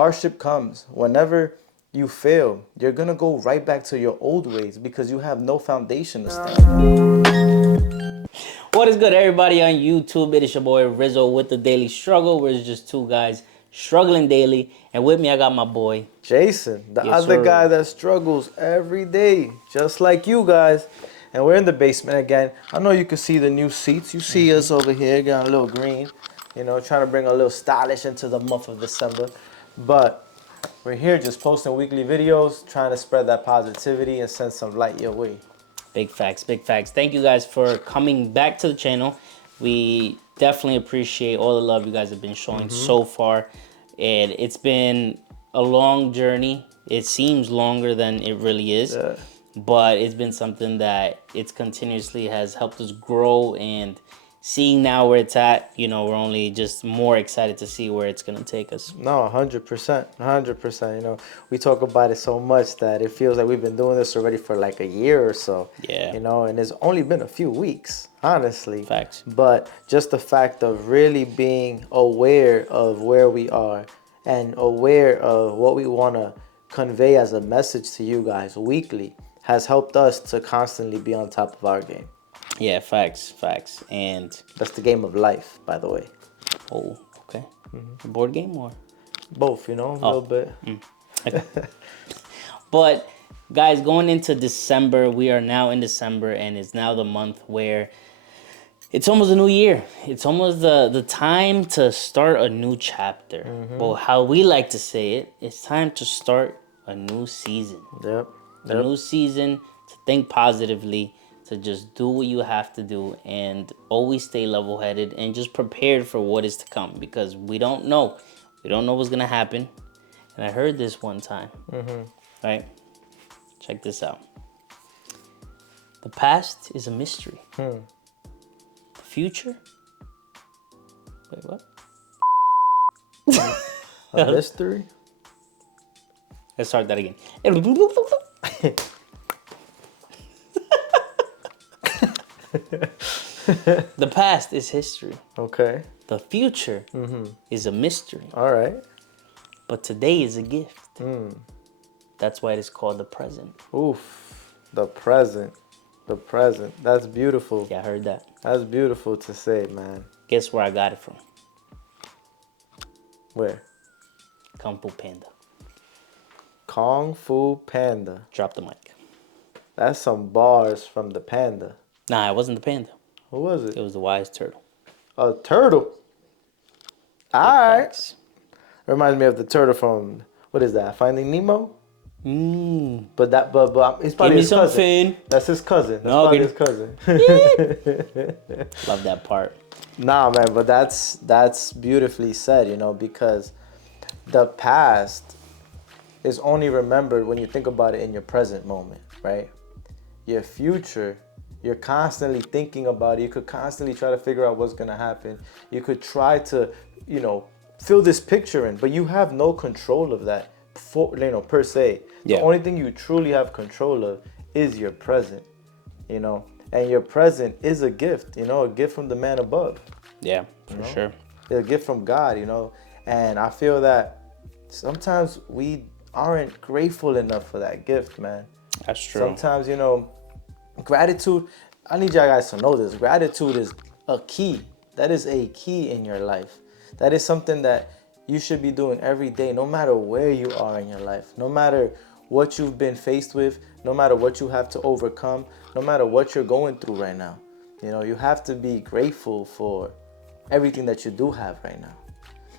hardship comes, whenever you fail, you're going to go right back to your old ways because you have no foundation to stand on. What is good, everybody on YouTube? It is your boy Rizzo with the Daily Struggle, where it's just two guys struggling daily. And with me, I got my boy Jason, the other guy that struggles every day, just like you guys. And we're in the basement again. I know you can see the new seats. You see us over here, got a little green, trying to bring a little stylish into the month of December. But we're here just posting weekly videos, trying to spread that positivity and send some light your way. Big facts, big facts. Thank you guys for coming back to the channel. We definitely appreciate all the love you guys have been showing so far. And it's been a long journey. It seems longer than it really is. Yeah. But it's been something that it's continuously has helped us grow, and seeing now where it's at, we're only just more excited to see where it's going to take us. No, 100%, 100%. We talk about it so much that it feels like we've been doing this already for like a year or so. Yeah. And it's only been a few weeks, honestly. Facts. But just the fact of really being aware of where we are and aware of what we want to convey as a message to you guys weekly has helped us to constantly be on top of our game. Yeah, facts. And that's the game of life, by the way. Oh, okay. A board game or? Both, a little bit. Okay. But guys, going into December, we are now in December, and it's now the month where it's almost a new year. It's almost the time to start a new chapter. Well, how we like to say it, it's time to start a new season. Yep. A new season, to think positively, to just do what you have to do, and always stay level-headed and just prepared for what is to come, because we don't know. We don't know what's going to happen. And I heard this one time. Right? Check this out. The past is a mystery. The future? Wait, what? A mystery? Let's start that again. The past is history. Okay. The future is a mystery. All right. But today is a gift. That's why it is called the present. Oof. The present. The present. That's beautiful. Yeah, I heard that. That's beautiful to say, man. Guess where I got it from? Where? Kung Fu Panda. Kung Fu Panda. Drop the mic. That's some bars from the panda. Nah, it wasn't the panda. What was it? It was the wise turtle. A turtle. All right. Reminds me of the turtle from, what is that? Finding Nemo? But it's probably his cousin. Fin. That's his cousin. That's probably his cousin. Love that part. Nah, man, but that's beautifully said, because the past is only remembered when you think about it in your present moment, right? Your future, you're constantly thinking about it. You could constantly try to figure out what's going to happen. You could try to, fill this picture in, but you have no control of that, per se. Yeah. The only thing you truly have control of is your present, and your present is a gift, a gift from the man above. Yeah, for sure. It's a gift from God, and I feel that sometimes we aren't grateful enough for that gift, man. That's true. Sometimes, gratitude, I need you guys to know this. Gratitude is a key. That is a key in your life. That is something that you should be doing every day, no matter where you are in your life, no matter what you've been faced with, no matter what you have to overcome, no matter what you're going through right now. You have to be grateful for everything that you do have right now.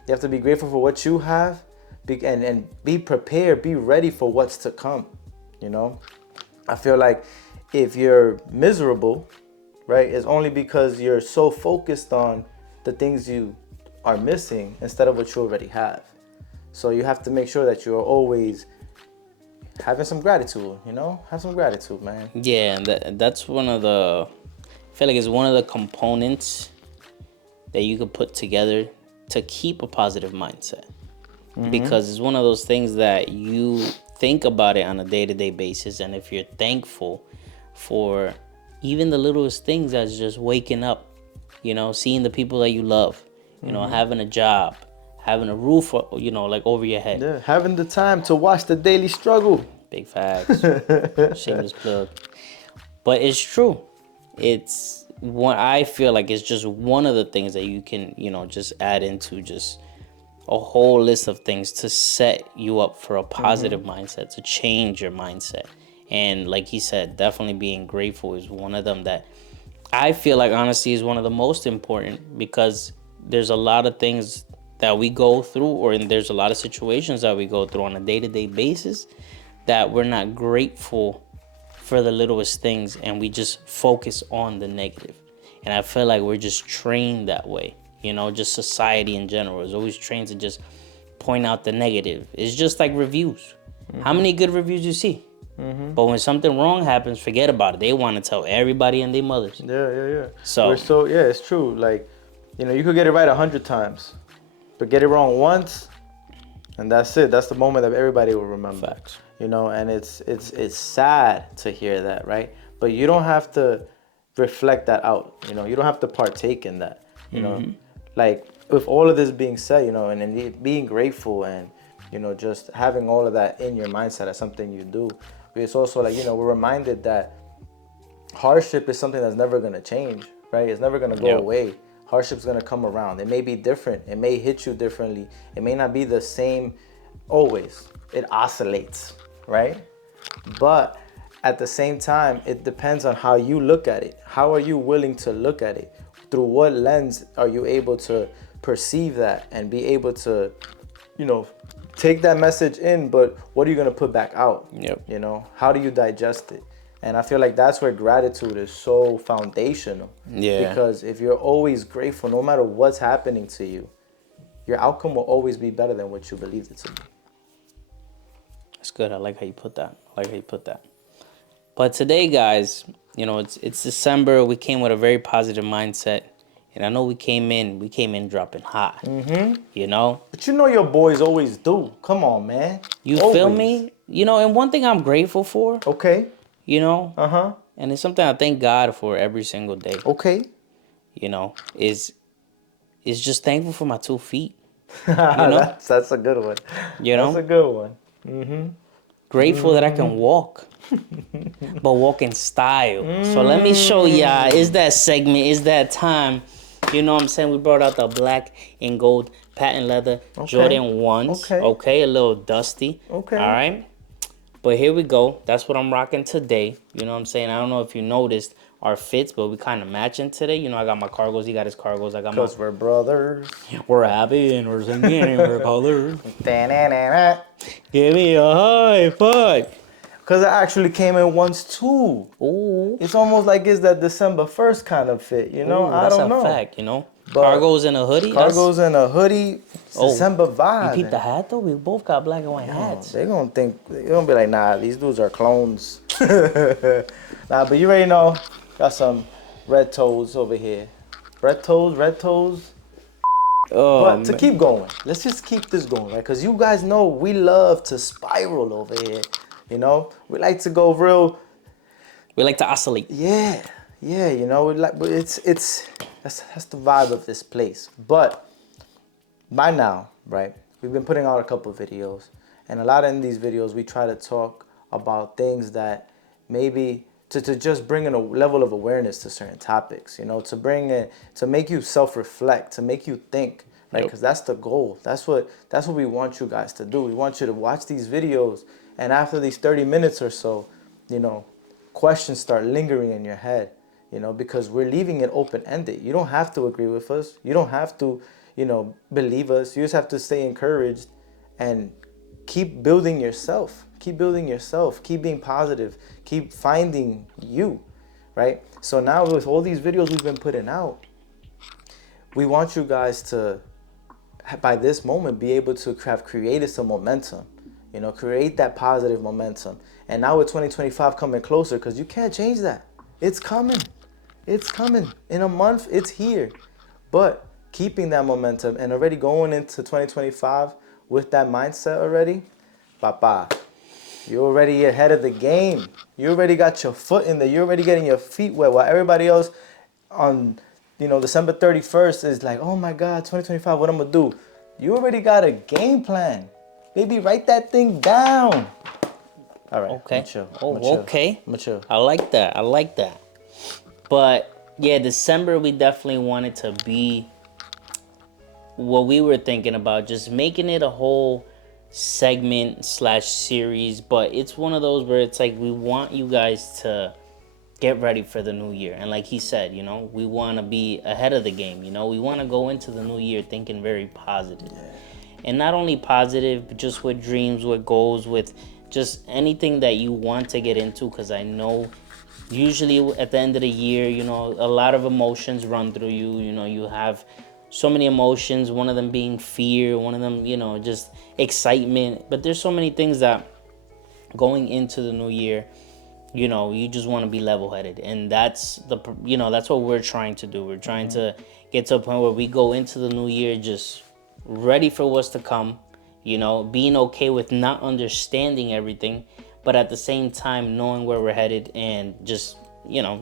You have to be grateful for what you have and be prepared, be ready for what's to come. I feel like if you're miserable, right, it's only because you're so focused on the things you are missing instead of what you already have. So you have to make sure that you're always having some gratitude, have some gratitude, man. Yeah, and that's one of the, I feel like it's one of the components that you could put together to keep a positive mindset. Because it's one of those things that you think about it on a day-to-day basis, and if you're thankful for even the littlest things, as just waking up, seeing the people that you love, having a job, having a roof, like over your head. Yeah, having the time to watch the Daily Struggle. Big facts. Shameless plug. But it's true. It's what I feel like it's just one of the things that you can, just add into just a whole list of things to set you up for a positive mindset, to change your mindset. And like he said, definitely being grateful is one of them that I feel like honestly is one of the most important, because there's a lot of things that we go through, or there's a lot of situations that we go through on a day-to-day basis that we're not grateful for the littlest things, and we just focus on the negative. And I feel like we're just trained that way. Just society in general is always trained to just point out the negative. It's just like reviews. How many good reviews you see? But when something wrong happens, forget about it. They want to tell everybody and their mothers. Yeah. So it's true. Like, you could get it right 100 times, but get it wrong once, and that's it. That's the moment that everybody will remember. Facts. And it's sad to hear that, right? But you don't have to reflect that out. You don't have to partake in that. Like, with all of this being said, and being grateful and just having all of that in your mindset as something you do. It's also like, we're reminded that hardship is something that's never going to change, right? It's never going to go away. Hardship's going to come around. It may be different. It may hit you differently. It may not be the same always. It oscillates, right? But at the same time, it depends on how you look at it. How are you willing to look at it? Through what lens are you able to perceive that and be able to, take that message in, but what are you going to put back out? Yep. How do you digest it? And I feel like that's where gratitude is so foundational. Yeah. Because if you're always grateful, no matter what's happening to you, your outcome will always be better than what you believed it to be. That's good. I like how you put that. But today, guys, it's December. We came with a very positive mindset. And I know we came in dropping hot. Mm-hmm. But your boys always do. Come on, man. You always. feel me? And one thing I'm grateful for. Okay. Uh-huh. And it's something I thank God for every single day. Okay. Is just thankful for my 2 feet. That's a good one. That's a good one. Mm-hmm. Grateful that I can walk. But walk in style. So let me show y'all. It's that segment. It's that time. You know what I'm saying? We brought out the black and gold patent leather Jordan 1s. Okay, a little dusty. Okay. All right. But here we go. That's what I'm rocking today. You know what I'm saying? I don't know if you noticed our fits, but we kind of matching today. I got my cargos. He got his cargos. I got my... Because we're brothers. We're happy and we're singing and we're colors. Give me a high five. Because it actually came in once too. Ooh. It's almost like it's that December 1st kind of fit, I don't know. That's a fact, But cargos and a hoodie. Cargos and a hoodie, December vibe. You peep the hat though? We both got black and white hats. They're going to be like, nah, these dudes are clones. Nah, but you already know. Got some red toes over here. Red toes. Oh, but to keep going, let's just keep this going, right? Because you guys know we love to spiral over here. We like to go real. We like to oscillate. Yeah. We like, but it's that's the vibe of this place. But by now, right? We've been putting out a couple of videos, and a lot in these videos we try to talk about things that maybe to just bring in a level of awareness to certain topics. To make you self-reflect, to make you think. Right? Because that's the goal. That's what we want you guys to do. We want you to watch these videos. And after these 30 minutes or so, questions start lingering in your head, because we're leaving it open-ended. You don't have to agree with us. You don't have to, believe us. You just have to stay encouraged and keep building yourself. Keep being positive. Keep finding you, right? So now with all these videos we've been putting out, we want you guys to, by this moment, be able to have created some momentum. Create that positive momentum. And now with 2025 coming closer, because you can't change that. It's coming. In a month, it's here. But keeping that momentum and already going into 2025 with that mindset already, papa, you're already ahead of the game. You already got your foot in there. You're already getting your feet wet, while everybody else on December 31st is like, oh my God, 2025, what I'm going to do? You already got a game plan. Baby, write that thing down. All right. Okay. Chill. Okay. Mature. I like that. But yeah, December we definitely wanted to be what we were thinking about, just making it a whole segment / series. But it's one of those where it's like we want you guys to get ready for the new year. And like he said, we want to be ahead of the game. We want to go into the new year thinking very positive. Yeah. And not only positive, but just with dreams, with goals, with just anything that you want to get into. Because I know usually at the end of the year, a lot of emotions run through you. You have so many emotions, one of them being fear, one of them, just excitement. But there's so many things that going into the new year, you just want to be level-headed. And that's that's what we're trying to do. We're trying to get to a point where we go into the new year just ready for what's to come, being okay with not understanding everything, but at the same time knowing where we're headed and just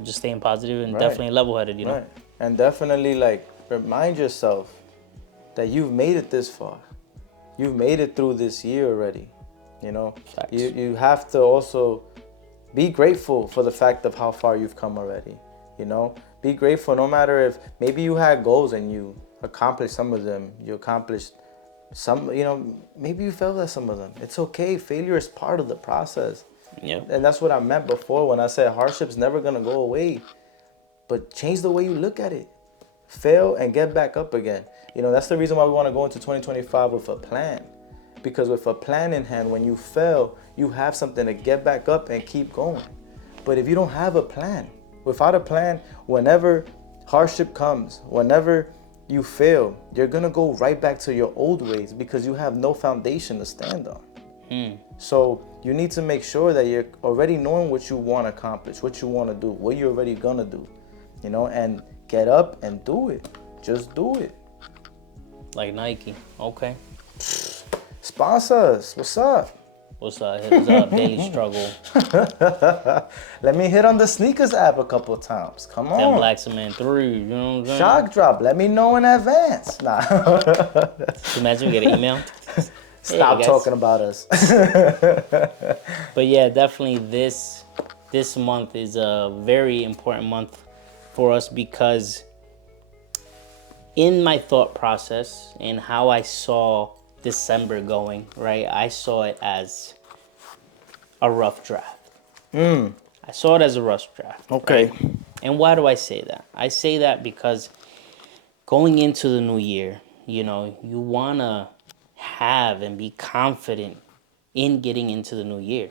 staying positive and definitely level-headed, Right. And definitely remind yourself that you've made it this far. You've made it through this year already. Facts. You have to also be grateful for the fact of how far you've come already. Be grateful no matter if maybe you had goals and you accomplished some of them. You accomplished some, maybe you failed at some of them. It's okay. Failure is part of the process. Yeah. And that's what I meant before when I said hardship's never going to go away. But change the way you look at it. Fail and get back up again. That's the reason why we want to go into 2025 with a plan. Because with a plan in hand, when you fail, you have something to get back up and keep going. But if you don't have a plan, without a plan, whenever hardship comes, whenever you fail, you're going to go right back to your old ways because you have no foundation to stand on. So you need to make sure that you're already knowing what you want to accomplish, what you want to do, what you're already going to do, and get up and do it. Just do it. Like Nike. Okay. Sponsors, what's up? What's up? Hit us up, Daily Struggle. Let me hit on the sneakers app a couple of times. Come on. 10 Black Cement 3, you know what I'm saying? Shock drop. Let me know in advance. Nah. Imagine we get an email. Stop talking about us. But yeah, definitely this month is a very important month for us because in my thought process and how I saw December going, right? I saw it as a rough draft. I saw it as a rough draft. Okay. Right? And why do I say that? I say that because going into the new year, you want to have and be confident in getting into the new year.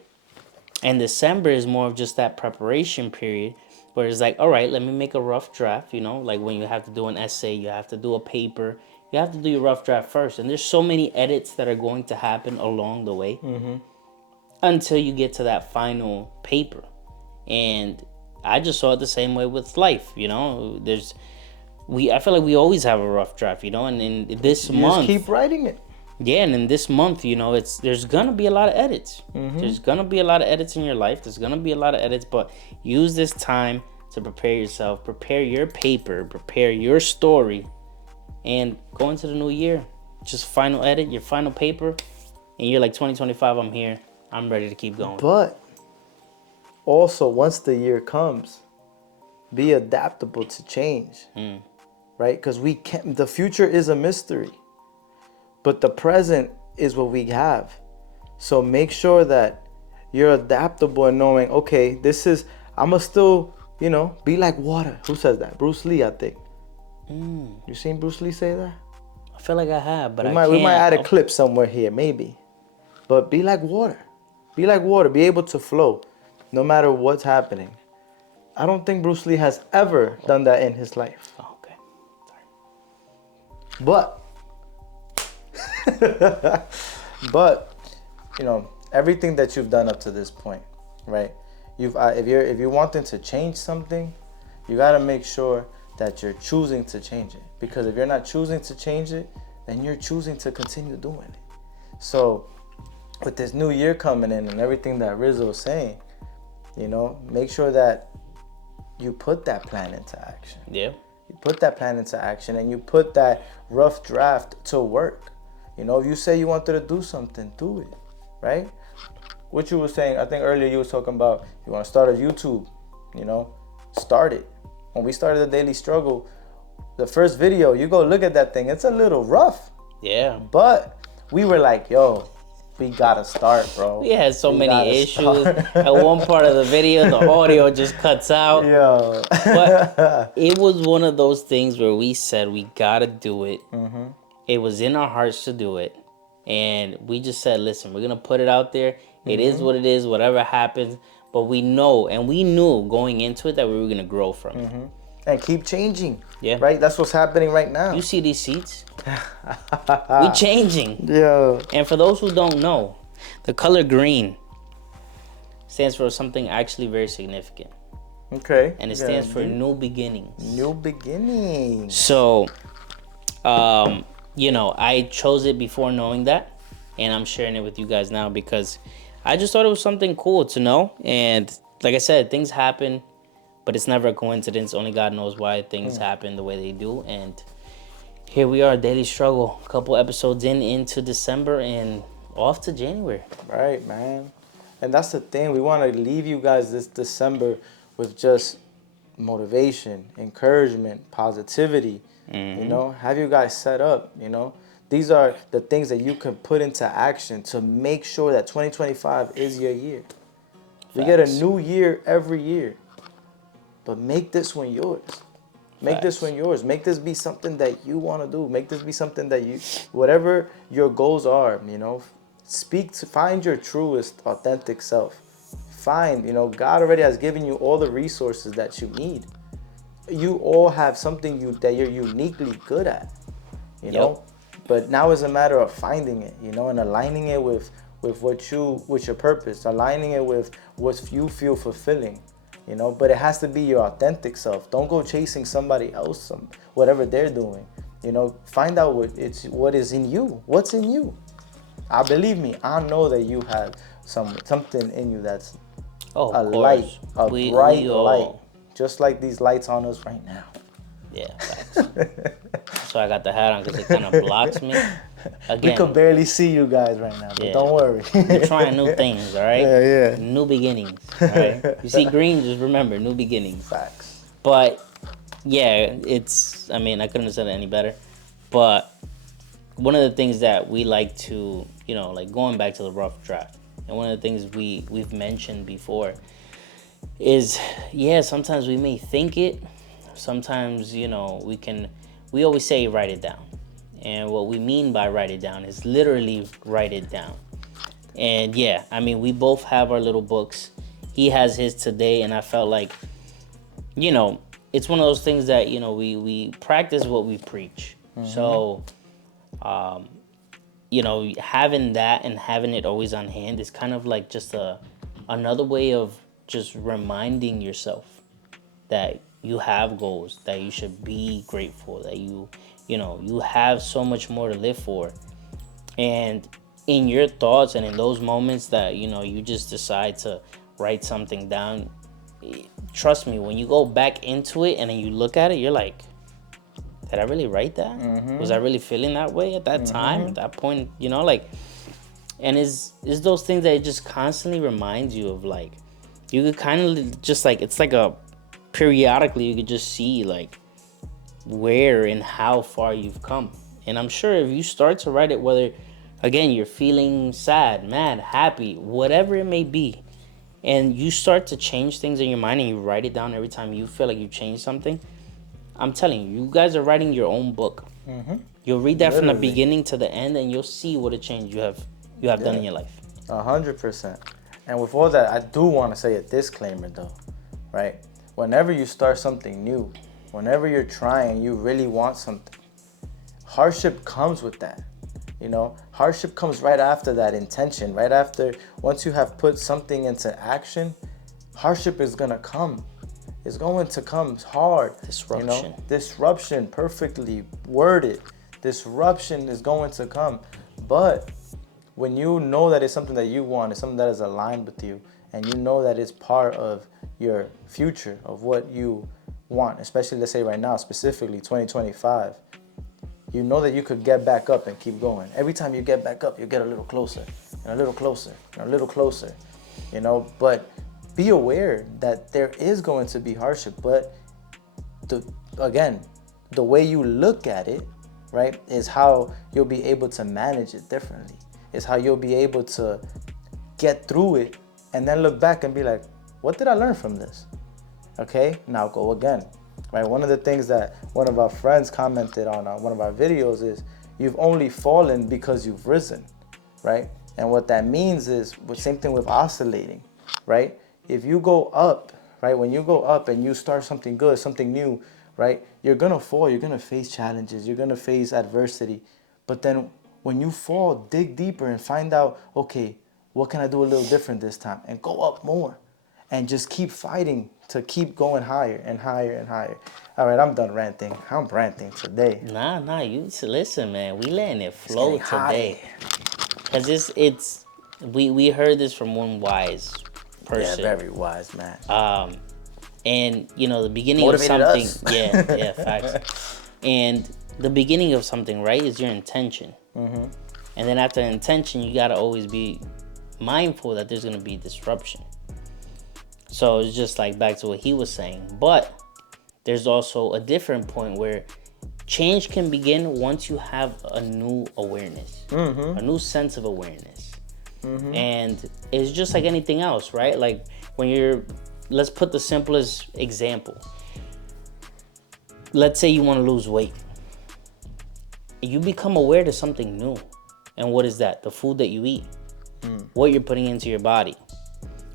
And December is more of just that preparation period where it's like, all right, let me make a rough draft, like when you have to do an essay, you have to do a paper, you have to do your rough draft first. And there's so many edits that are going to happen along the way until you get to that final paper. And I just saw it the same way with life, I feel like we always have a rough draft, and in this month. Just keep writing it. Yeah, and in this month, there's gonna be a lot of edits. There's gonna be a lot of edits in your life. There's gonna be a lot of edits, but use this time to prepare yourself, prepare your paper, prepare your story, and go into the new year. Just final edit, your final paper, and you're like 2025, I'm here. I'm ready to keep going. But also, once the year comes, be adaptable to change, right? Because the future is a mystery. But the present is what we have. So make sure that you're adaptable and knowing, okay, I'ma still, be like water. Who says that? Bruce Lee, I think. You seen Bruce Lee say that? I feel like I have, but we might add a clip somewhere here, maybe. But be like water. Be like water. Be able to flow no matter what's happening. I don't think Bruce Lee has ever done that in his life. Oh, okay. Sorry. But everything that you've done up to this point, right? If you're wanting to change something, you got to make sure that you're choosing to change it. Because if you're not choosing to change it, then you're choosing to continue doing it. So with this new year coming in and everything that Rizzo is saying, make sure that you put that plan into action. Yeah. You put that plan into action and you put that rough draft to work. You know, if you say you wanted to do something, do it, right? What you were saying, I think earlier you was talking about you want to start a YouTube, you know, start it. When we started the Daily Struggle, the first video, you go look at that thing, it's a little rough. Yeah. But we were like, yo, we gotta start, bro. We had so We many gotta issues. start. At one part of the video, the audio just cuts out. Yo. But it was one of those things where we said we gotta do it. It was in our hearts to do it. And we just said, listen, we're gonna put it out there. It is what it is, whatever happens. But we know, and we knew going into it that we were gonna grow from it. And keep changing. Yeah. Right? That's what's happening right now. You see these seats? We changing. Yo. And for those who don't know, the color green stands for something actually very significant. Okay. And it stands for new beginnings. New beginnings. So, you know, I chose it before knowing that. And I'm sharing it with you guys now because I just thought it was something cool to know. And like I said, things happen, but it's never a coincidence. Only God knows why things happen the way they do. And here we are, Daily Struggle. A couple episodes into December and off to January. Right, man. And that's the thing. We want to leave you guys this December with just motivation, encouragement, positivity. You know, have you guys set up, you know. These are the things that you can put into action to make sure that 2025 is your year. We get a new year every year. But make this one yours. Make this one yours. Make this be something that you want to do. Make this be something that you, whatever your goals are, you know, find your truest, authentic self. Find, you know, God already has given you all the resources that you need. You all have something that you're uniquely good at, you know. But now it's a matter of finding it, you know, and aligning it with your purpose, aligning it with what you feel fulfilling. You know, but it has to be your authentic self. Don't go chasing somebody else, whatever they're doing. You know, find out what is in you. What's in you? Believe me, I know that you have something in you that's a light, a bright light, just like these lights on us right now. Yeah, facts. So I got the hat on because it kind of blocks me. Again, we could barely see you guys right now, but don't worry. We're trying new things, all right? Yeah. New beginnings, all right? You see green, just remember, new beginnings. Facts. But, yeah, I mean, I couldn't have said it any better. But one of the things that we like to, you know, like going back to the rough draft, and one of the things we've mentioned before is, sometimes we may think it. Sometimes, you know, we always say write it down. And what we mean by write it down is literally write it down. And I mean, we both have our little books. He has his today, and I felt like, you know, it's one of those things that, you know, we practice what we preach. So, you know, having that and having it always on hand is kind of like just another way of just reminding yourself that you have goals, that you should be grateful, that you know, you have so much more to live for. And in your thoughts and in those moments that, you know, you just decide to write something down, trust me, when you go back into it and then you look at it, you're like, did I really write that? Was I really feeling that way at that time, at that point, you know, like, and it's those things that it just constantly reminds you of, like, you could kind of just like, it's like periodically you could just see like where and how far you've come. And I'm sure if you start to write it, whether again you're feeling sad, mad, happy, whatever it may be, and you start to change things in your mind and you write it down every time you feel like you changed something, I'm telling you, you guys are writing your own book. You'll read that from the beginning to the end and you'll see what a change you have done in your life. 100%. And with all that, I do want to say a disclaimer though, right? Whenever you start something new, whenever you're trying, you really want something, hardship comes with that. You know, hardship comes right after that intention, right after, once you have put something into action, hardship is going to come. It's going to come hard. Disruption. You know? Disruption, perfectly worded. Disruption is going to come. But when you know that it's something that you want, it's something that is aligned with you, and you know that it's part of your future, of what you want, especially let's say right now, specifically 2025, you know that you could get back up and keep going. Every time you get back up, you get a little closer, and a little closer, and a little closer, but be aware that there is going to be hardship, but the way you look at it, right, is how you'll be able to manage it differently. Is how you'll be able to get through it and then look back and be like, what did I learn from this? Okay, now go again. Right, one of the things that one of our friends commented on one of our videos is, you've only fallen because you've risen, right? And what that means is, same thing with oscillating, right? If you go up, right, when you go up and you start something good, something new, right, you're gonna fall, you're gonna face challenges, you're gonna face adversity. But then when you fall, dig deeper and find out, okay, what can I do a little different this time? And go up more. And just keep fighting to keep going higher and higher and higher. All right, I'm done ranting. I'm ranting today. Nah, you listen, man. We letting it flow It's getting today. Cause we heard this from one wise person. Yeah, very wise man. And the beginning Motivated of something. us. Yeah, facts. And the beginning of something, right, is your intention. Mm-hmm. And then after intention, you gotta always be mindful that there's gonna be disruption. So it's just like back to what he was saying. But there's also a different point where change can begin once you have a new awareness, a new sense of awareness. And it's just like anything else, right? Like let's put the simplest example. Let's say you want to lose weight. You become aware to something new. And what is that? The food that you eat, what you're putting into your body.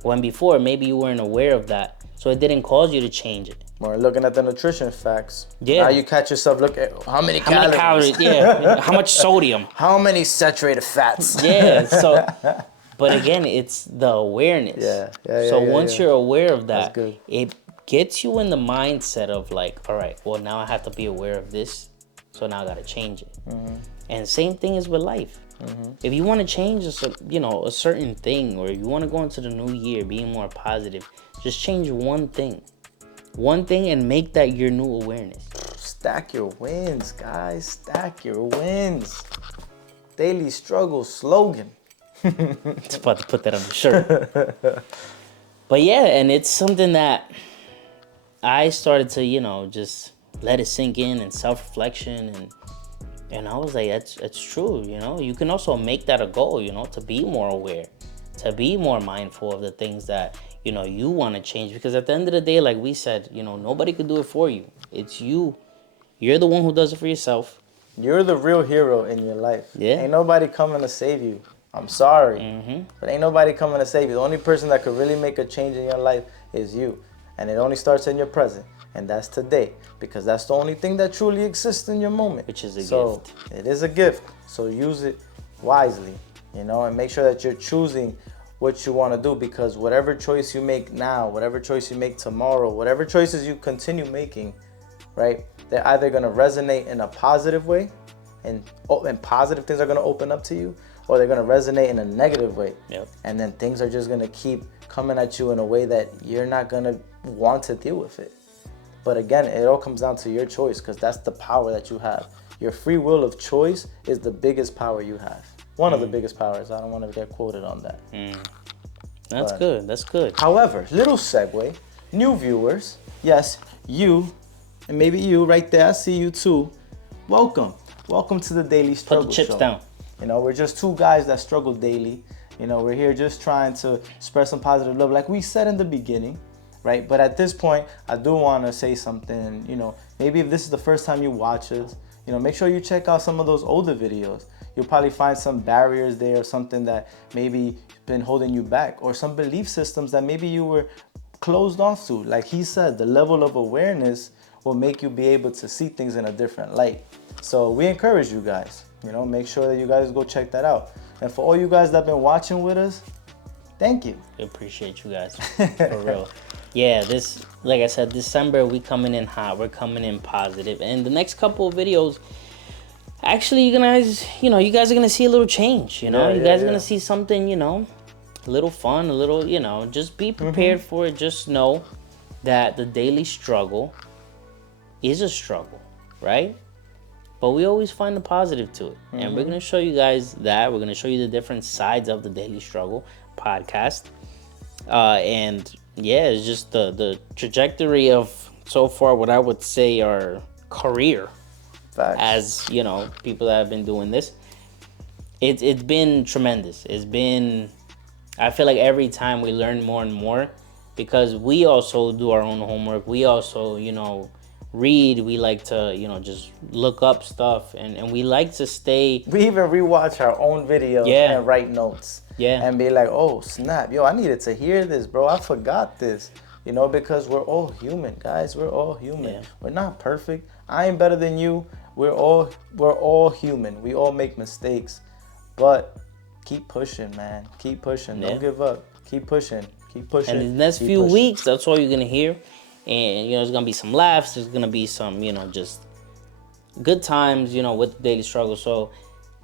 When before, maybe you weren't aware of that, so it didn't cause you to change it. Or looking at the nutrition facts. Yeah. Now you catch yourself, look at how many calories. Yeah. How much sodium. How many saturated fats. Yeah. So, but again, it's the awareness. So once you're aware of that, it gets you in the mindset of like, all right, well, now I have to be aware of this, so now I got to change it. And same thing is with life. If you want to change a certain thing, or you want to go into the new year being more positive, just change one thing and make that your new awareness. Stack your wins, guys. Stack your wins. Daily Struggle slogan. Just about to put that on the shirt. But yeah, and it's something that I started to just let it sink in, and self-reflection, and I was like, it's true, You can also make that a goal, to be more aware, to be more mindful of the things that, you want to change. Because at the end of the day, like we said, nobody could do it for you. It's you. You're the one who does it for yourself. You're the real hero in your life. Yeah. Ain't nobody coming to save you. I'm sorry. But ain't nobody coming to save you. The only person that could really make a change in your life is you. And it only starts in your present. And that's today, because that's the only thing that truly exists in your moment. Which is a gift. It is a gift. So use it wisely, and make sure that you're choosing what you want to do, because whatever choice you make now, whatever choice you make tomorrow, whatever choices you continue making, right, they're either going to resonate in a positive way, and positive things are going to open up to you, or they're going to resonate in a negative way. Yep. And then things are just going to keep coming at you in a way that you're not going to want to deal with it. But again, it all comes down to your choice, because that's the power that you have. Your free will of choice is the biggest power you have. One of the biggest powers. I don't want to get quoted on that. That's good. That's good. However, little segue, new viewers, yes, you, and maybe you right there, I see you too. Welcome to the Daily Struggle Put the chips Show. down. We're just two guys that struggle daily. We're here just trying to spread some positive love, like we said in the beginning. Right, but at this point, I do want to say something. Maybe if this is the first time you watch us, make sure you check out some of those older videos. You'll probably find some barriers there, or something that maybe been holding you back, or some belief systems that maybe you were closed off to. Like he said, the level of awareness will make you be able to see things in a different light. So we encourage you guys, make sure that you guys go check that out. And for all you guys that have been watching with us, thank you. We appreciate you guys, for real. Yeah, like I said, December, we coming in hot. We're coming in positive. And the next couple of videos, actually, you guys are going to see a little change, you guys are going to see something, a little fun, a little, just be prepared for it. Just know that the daily struggle is a struggle, right? but we always find the positive to it. And we're going to show you guys that. We're going to show you the different sides of the Daily Struggle podcast. And yeah, it's just the trajectory of so far what I would say our career. Facts. As you know, people that have been doing this, it's been tremendous. It's been, I feel like every time we learn more and more, because we also do our own homework. We also, read. We like to, just look up stuff, and we like to stay. We even rewatch our own videos and write notes. Yeah. And be like, oh, snap. Yo, I needed to hear this, bro. I forgot this. Because we're all human, guys. We're all human. Yeah. We're not perfect. I ain't better than you. We're all human. We all make mistakes. But keep pushing, man. Keep pushing. Don't give up. Keep pushing. Keep pushing. And in the next few weeks, that's all you're going to hear. And, there's going to be some laughs. There's going to be some, just good times, with the Daily Struggle. So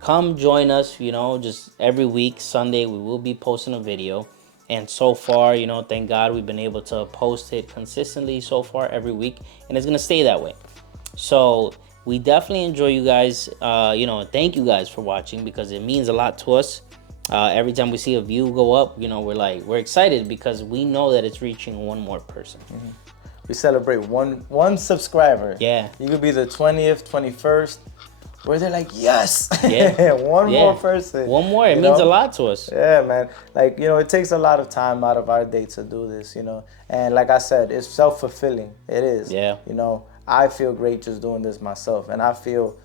come join us, just every week, Sunday, we will be posting a video. And so far, thank God we've been able to post it consistently so far every week. And it's going to stay that way. So we definitely enjoy you guys. Thank you guys for watching, because it means a lot to us. Every time we see a view go up, we're excited because we know that it's reaching one more person. Mm-hmm. We celebrate one subscriber. Yeah. You could be the 20th, 21st, where they're like, yes, yeah. one more person. One more. It means a lot to us. Yeah, man. It takes a lot of time out of our day to do this, And like I said, it's self-fulfilling. It is. Yeah. I feel great just doing this myself, and I feel,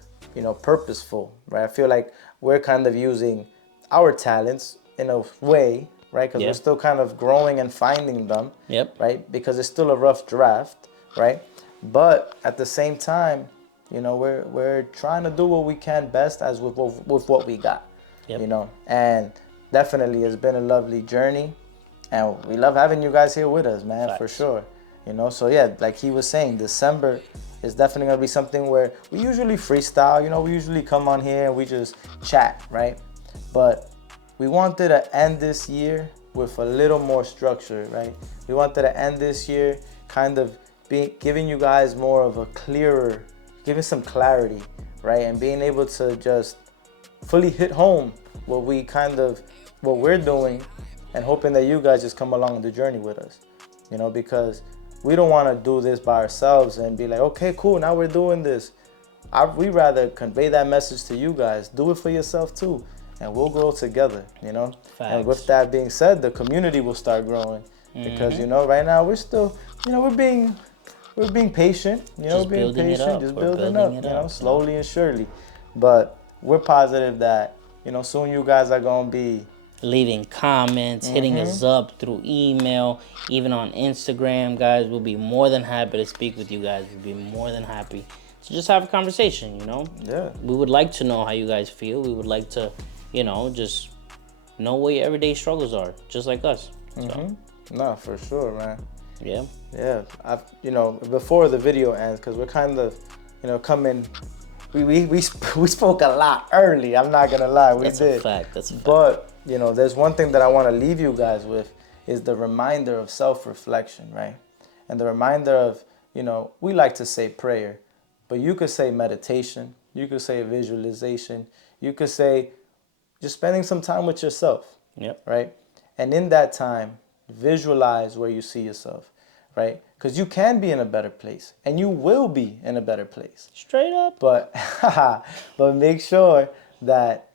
purposeful, right? I feel like we're kind of using our talents in a way, right? Because we're still kind of growing and finding them, right? Because it's still a rough draft, right? But at the same time, we're trying to do what we can best as with what we got, And definitely, it's been a lovely journey, and we love having you guys here with us, man, for sure. So yeah, like he was saying, December is definitely gonna be something where we usually freestyle. We usually come on here and we just chat, right? But we wanted to end this year with a little more structure, right? We wanted to end this year kind of giving you guys more of a giving some clarity, right? And being able to just fully hit home what we're doing, and hoping that you guys just come along the journey with us, because we don't want to do this by ourselves and be like, okay, cool, now we're doing this. We rather convey that message to you guys. Do it for yourself too, and we'll grow together, Facts. And with that being said, the community will start growing, because right now we're still, we're being patient, just being patient, just building up, slowly and surely. But we're positive that, soon you guys are gonna be leaving comments, hitting us up through email, even on Instagram, guys. We'll be more than happy to speak with you guys. We'll be more than happy to just have a conversation, Yeah. We would like to know how you guys feel. We would like to, just know what your everyday struggles are, just like us. So. No, for sure, man. Yeah. Yeah. Before the video ends, because we're kind of, coming. We spoke a lot early. I'm not gonna lie, we did. That's a fact. But there's one thing that I want to leave you guys with, is the reminder of self-reflection, right? And the reminder of, we like to say prayer, but you could say meditation, you could say visualization, you could say just spending some time with yourself, right? And in that time, visualize where you see yourself, right? Because you can be in a better place, and you will be in a better place. Straight up. But make sure that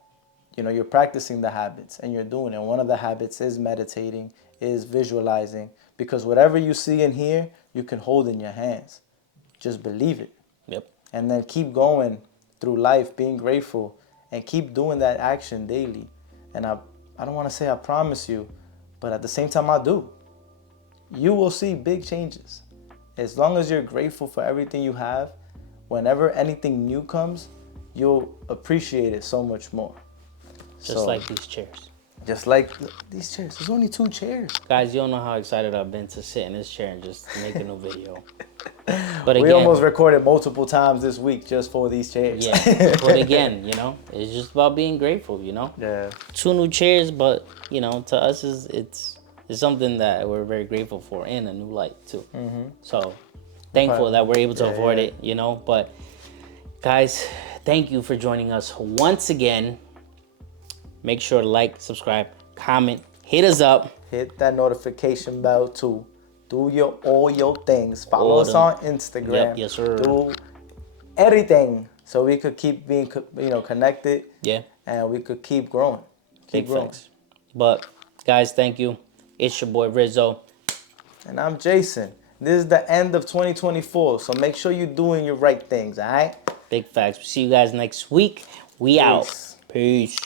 you're practicing the habits, and you're doing it. One of the habits is meditating, is visualizing, because whatever you see and hear, you can hold in your hands. Just believe it. And then keep going through life, being grateful, and keep doing that action daily. And I don't want to say I promise you, but at the same time I do. You will see big changes. As long as you're grateful for everything you have, whenever anything new comes, you'll appreciate it so much more. Just like these chairs. Just like these chairs. There's only 2 chairs. Guys, you don't know how excited I've been to sit in this chair and just make a new video. But again, we almost recorded multiple times this week just for these chairs. Yeah. But again, it's just about being grateful, Yeah. 2 new chairs, but, to us, it's something that we're very grateful for, and a new light, too. So, thankful that we're able to afford it, But Guys, thank you for joining us once again. Make sure to like, subscribe, comment, hit us up. Hit that notification bell too. Do all your things. Follow All us them. on Instagram. Yep, yes, sir. Do everything so we could keep being connected. Yeah. And we could keep growing. Big facts. But guys, thank you. It's your boy Rizzo. And I'm Jason. This is the end of 2024, so make sure you're doing your right things, all right? Big facts. See you guys next week. We out. Peace. Peace.